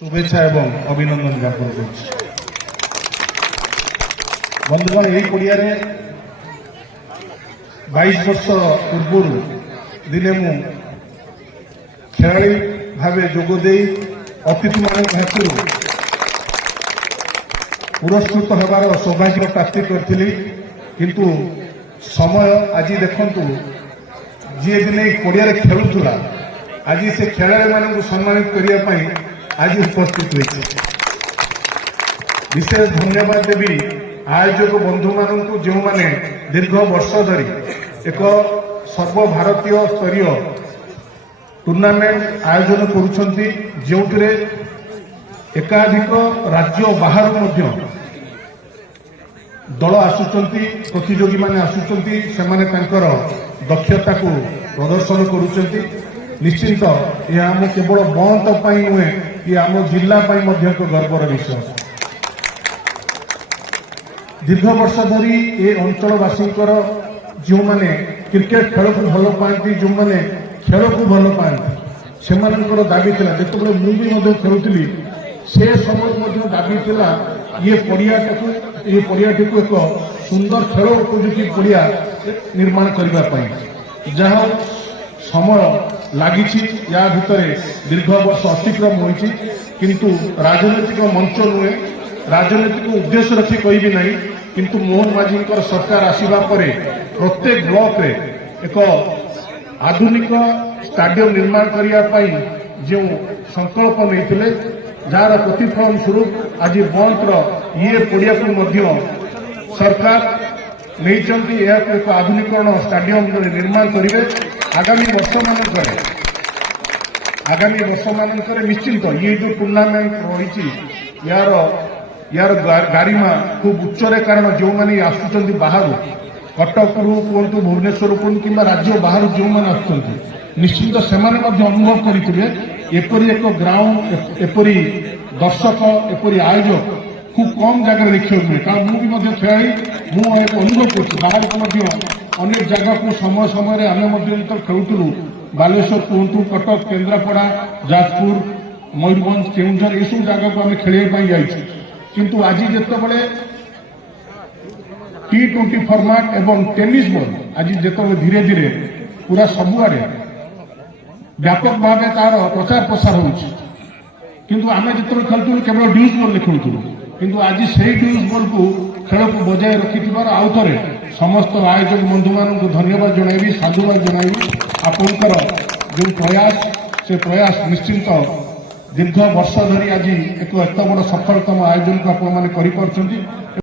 शुभेच्छा एवं अभिनंदन ज्ञापन कर बंधुगण यही पड़िया 22 वर्ष पूर्व दिने मु खेलाड़ी भाव जोगदे अतिथि मान पुरस्कृत होबार सौभाग्य प्राप्ति करी किंतु समय आज देखु जी दिने पड़िया खेलुला आज से खेलाड़ी मान सम्मानित करने आज उपस्थित हुई विशेष धन्यवाद देवी आयोजक बंधु मानू जो माने दीर्घ वर्ष धरी एक सर्वभारतीय स्तरीय टूर्नामेंट आयोजन करुछंती जोंथिरे एकाधिक राज्य बाहर मध्य दल आसुचंती प्रतियोगी माने आसुचंती सेमाने तांकर दक्षता को प्रदर्शन करुछंती निश्चित यह आम केवल बंद नुहे ये आम जिला एक गर्वर विषय दीर्घ वर्ष धरी ये अंचलवासी जो माने क्रिकेट खेल को भल पाती जो माने खेल को भल पाती से दाबी था जो मुझे खेलुली से समय दाबी था ये पड़ियाटी को एक सुंदर खेल उपयोगी पड़िया निर्माण करने जहाँ समय लगी या भितर दीर्घ वर्ष अतिक्रम होती किंतु राजनैतिक मंच नुहे राजनैतिक उद्देश्य रखी कहि ना किंतु मोहन माझी सरकार आसवा प्रत्येक ब्लॉक रे एक आधुनिक स्टाडियम निर्माण करने जो संकल्प नहीं जार प्रतिफलन स्वरूप आज बंतर ये पड़िया को सरकार नहीं एक आधुनिकरण स्टाडियम निर्माण करेंगे आगामी वर्ष मान निश्चिंत ये जो टूर्नामेंट रही यार गारिमा खूब उच्चरे कारण जो मैंने आसुंच बाहर कटक रु कहतु भुवनेश्वर कहतु कि राज्य बाहर जो मैंने आसुंच निश्चिंत से अनुभव करते एपरी एक ग्राउंड एपरी दर्शक एपरी आयोजक खूब कम जगह देखा मिले कारण मुझे खेल मुझे अनुभव कर अनेक जगह को समय समय आम खेलुलू बालेश्वर कहतु कटक केन्द्रापड़ा जाजपुर मयूरभंज केउंझर यू जगह को आम खेलने जाइए किंतु आज जिते T20 फॉर्मेट एवं टेनिस बॉल आज जिते धीरे धीरे पूरा सबुआड़े व्यापक भाव तार प्रचार प्रसार हो किंतु आम जिते खेलुलू केवल ड्यूज बॉल खेलुलू किंतु आज से ड्यूज बॉल को खेल को बजाय रखि आउ थे समस्त आयोजक बंधु मान धन्यवाद जनइबी साधुवाद जनइबी आपंकर जो प्रयास से प्रयास निश्चिंत दीर्घ वर्ष धरी आज एक एत बड़ सफलतम आयोजन को आप